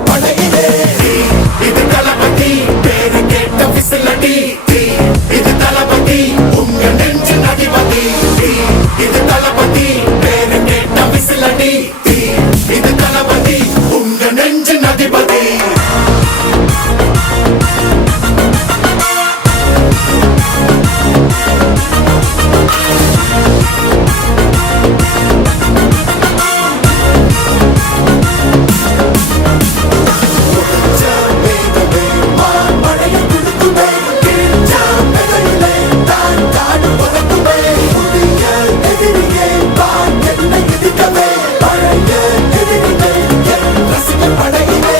படையிலே இது தளபதி பேரு கேட்ட விசிலடி இது தளபதி உங்க நெஞ்சின் அதிபதி இது தளபதி பேரு கேட்ட விசிலடி இது தளபதி உங்க நெஞ்சின் அதிபதி